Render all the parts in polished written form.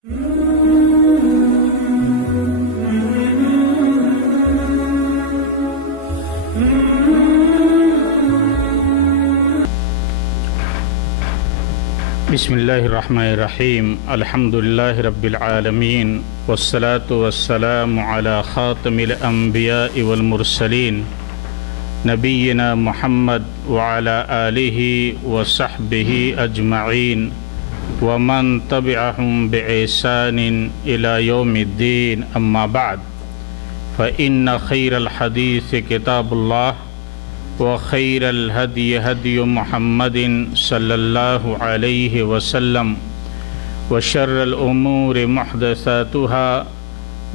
بسم اللہ الرحمن الرحیم الحمد للہ رب العالمین والصلاة والسلام علی خاتم الانبیاء والمرسلین نبینا محمد وعلی آلہ وصحبہ اجمعین ومن تبعہم بإحسان الی یوم الدین اما بعد فإن خیر الحدیث کتاب اللہ وخیر الہدی ہدی محمد صلی اللہ علیہ وسلم وشر الامور محدثاتها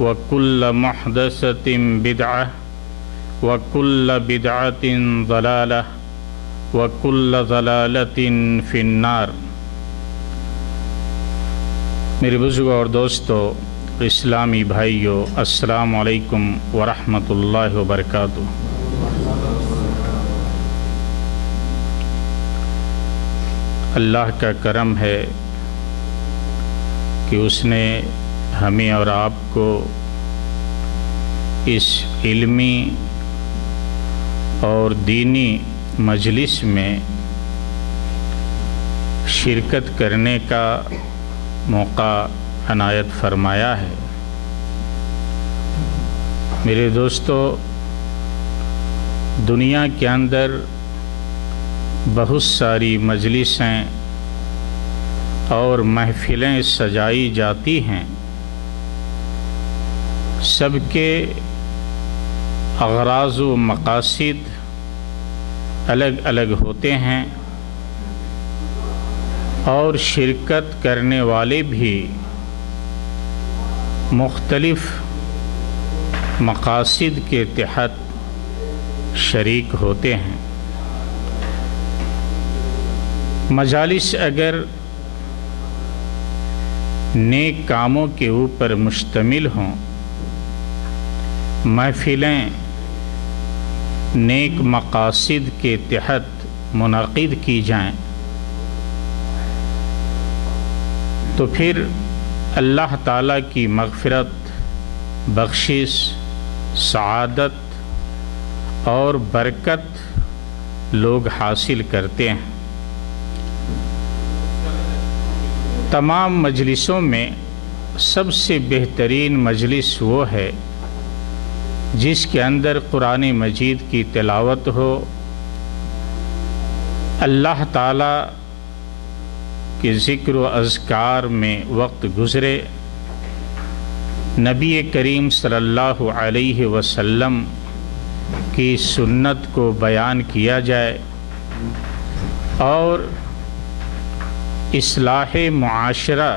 وکل محدثۃ بدعہ وکل بدعۃ ضلالہ وکل ضلالۃ فی النار۔ میرے بزرگوں اور دوستو، اسلامی بھائیو، السلام علیکم ورحمۃ اللہ وبرکاتہ۔ اللہ کا کرم ہے کہ اس نے ہمیں اور آپ کو اس علمی اور دینی مجلس میں شرکت کرنے کا موقع عنایت فرمایا ہے۔ میرے دوستو، دنیا کے اندر بہت ساری مجلسیں اور محفلیں سجائی جاتی ہیں، سب کے اغراض و مقاصد الگ الگ ہوتے ہیں، اور شرکت کرنے والے بھی مختلف مقاصد کے تحت شریک ہوتے ہیں۔ مجالس اگر نیک کاموں کے اوپر مشتمل ہوں، محفلیں نیک مقاصد کے تحت منعقد کی جائیں، تو پھر اللہ تعالیٰ کی مغفرت، بخشش، سعادت اور برکت لوگ حاصل کرتے ہیں۔ تمام مجلسوں میں سب سے بہترین مجلس وہ ہے جس کے اندر قرآن مجید کی تلاوت ہو، اللہ تعالیٰ کے ذکر و اذکار میں وقت گزرے، نبی کریم صلی اللہ علیہ وسلم کی سنت کو بیان کیا جائے، اور اصلاح معاشرہ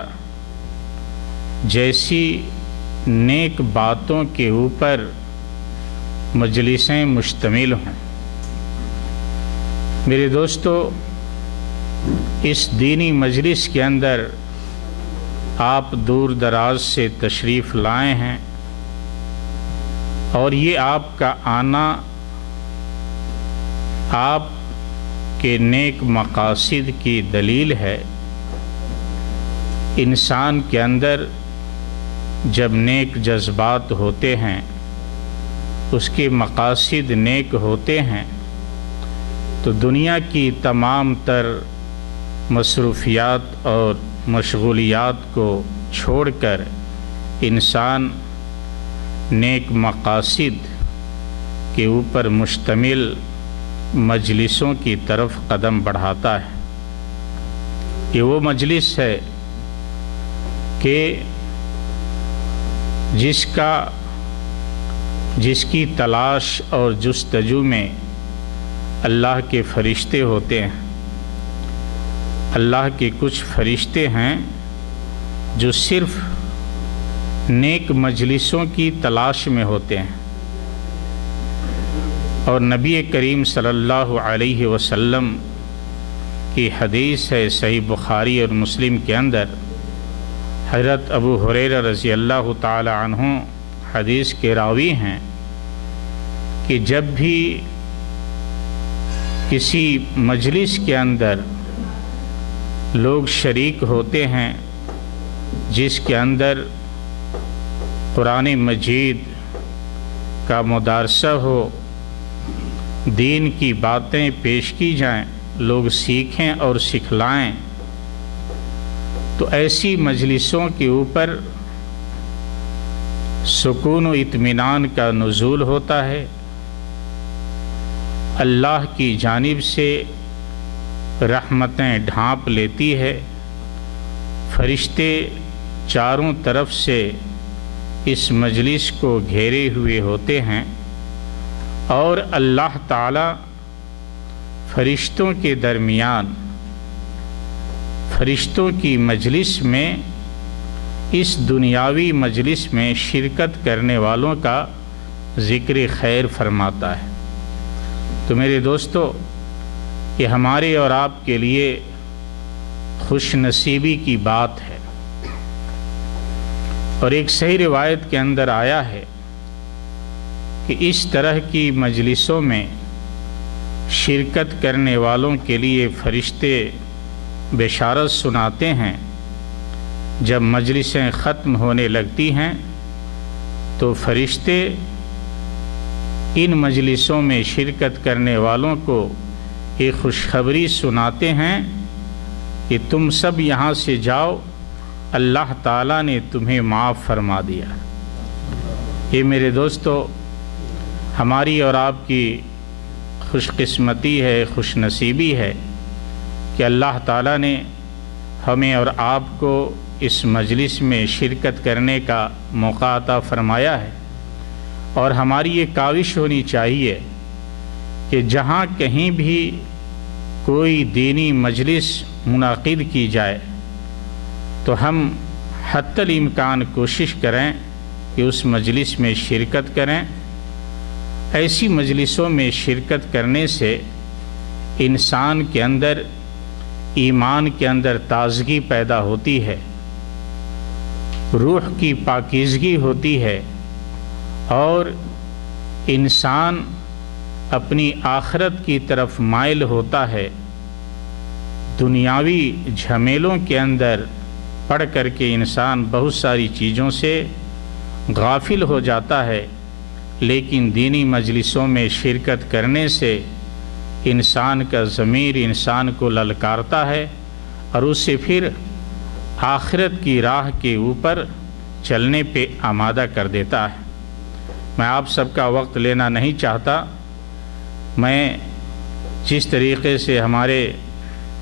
جیسی نیک باتوں کے اوپر مجلسیں مشتمل ہوں۔ میرے دوستو، اس دینی مجلس کے اندر آپ دور دراز سے تشریف لائے ہیں، اور یہ آپ کا آنا آپ کے نیک مقاصد کی دلیل ہے۔ انسان کے اندر جب نیک جذبات ہوتے ہیں، اس کے مقاصد نیک ہوتے ہیں، تو دنیا کی تمام تر مصروفیات اور مشغولیات کو چھوڑ کر انسان نیک مقاصد کے اوپر مشتمل مجلسوں کی طرف قدم بڑھاتا ہے۔ یہ وہ مجلس ہے کہ جس کی تلاش اور جستجو میں اللہ کے فرشتے ہوتے ہیں۔ اللہ کے کچھ فرشتے ہیں جو صرف نیک مجلسوں کی تلاش میں ہوتے ہیں، اور نبی کریم صلی اللہ علیہ وسلم کی حدیث ہے صحیح بخاری اور مسلم کے اندر، حضرت ابو ہریرہ رضی اللہ تعالی عنہ حدیث کے راوی ہیں کہ جب بھی کسی مجلس کے اندر لوگ شریک ہوتے ہیں جس کے اندر قرآن مجید کا مدارسہ ہو، دین کی باتیں پیش کی جائیں، لوگ سیکھیں اور سکھلائیں، تو ایسی مجلسوں کے اوپر سکون و اطمینان کا نزول ہوتا ہے، اللہ کی جانب سے رحمتیں ڈھانپ لیتی ہے، فرشتے چاروں طرف سے اس مجلس کو گھیرے ہوئے ہوتے ہیں، اور اللہ تعالی فرشتوں کے درمیان، فرشتوں کی مجلس میں، اس دنیاوی مجلس میں شرکت کرنے والوں کا ذکر خیر فرماتا ہے۔ تو میرے دوستو، یہ ہمارے اور آپ کے لیے خوش نصیبی کی بات ہے، اور ایک صحیح روایت کے اندر آیا ہے کہ اس طرح کی مجلسوں میں شرکت کرنے والوں کے لیے فرشتے بشارت سناتے ہیں، جب مجلسیں ختم ہونے لگتی ہیں تو فرشتے ان مجلسوں میں شرکت کرنے والوں کو ایک خوشخبری سناتے ہیں کہ تم سب یہاں سے جاؤ، اللہ تعالیٰ نے تمہیں معاف فرما دیا۔ یہ میرے دوستو ہماری اور آپ کی خوش قسمتی ہے، خوش نصیبی ہے کہ اللہ تعالیٰ نے ہمیں اور آپ کو اس مجلس میں شرکت کرنے کا موقع عطا فرمایا ہے، اور ہماری یہ کاوش ہونی چاہیے کہ جہاں کہیں بھی کوئی دینی مجلس منعقد کی جائے تو ہم حتی الامکان کوشش کریں کہ اس مجلس میں شرکت کریں۔ ایسی مجلسوں میں شرکت کرنے سے انسان کے اندر، ایمان کے اندر تازگی پیدا ہوتی ہے، روح کی پاکیزگی ہوتی ہے، اور انسان اپنی آخرت کی طرف مائل ہوتا ہے۔ دنیاوی جھمیلوں کے اندر پڑھ کر کے انسان بہت ساری چیزوں سے غافل ہو جاتا ہے، لیکن دینی مجلسوں میں شرکت کرنے سے انسان کا ضمیر انسان کو للکارتا ہے، اور اسے پھر آخرت کی راہ کے اوپر چلنے پہ آمادہ کر دیتا ہے۔ میں آپ سب کا وقت لینا نہیں چاہتا، میں جس طریقے سے ہمارے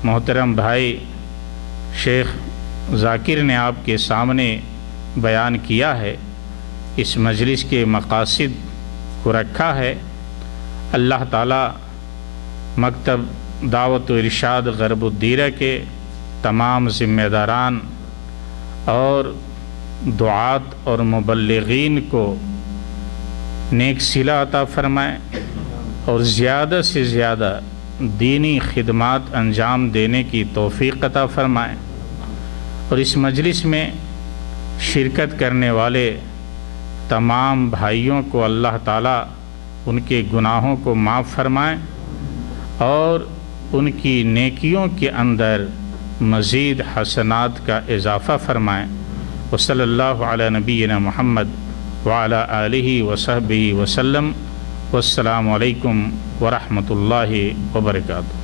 محترم بھائی شیخ ذاکر نے آپ کے سامنے بیان کیا ہے، اس مجلس کے مقاصد کو رکھا ہے، اللہ تعالیٰ مکتب دعوت و ارشاد غرب الدیرہ کے تمام ذمہ داران اور دعات اور مبلغین کو نیک صلہ عطا فرمائے، اور زیادہ سے زیادہ دینی خدمات انجام دینے کی توفیق عطا فرمائے، اور اس مجلس میں شرکت کرنے والے تمام بھائیوں کو اللہ تعالیٰ ان کے گناہوں کو معاف فرمائے، اور ان کی نیکیوں کے اندر مزید حسنات کا اضافہ فرمائیں۔ وصلی اللہ علی نبینا محمد وعلی آلہ وصحبہ وسلم، والسلام علیکم ورحمۃ اللہ وبرکاتہ۔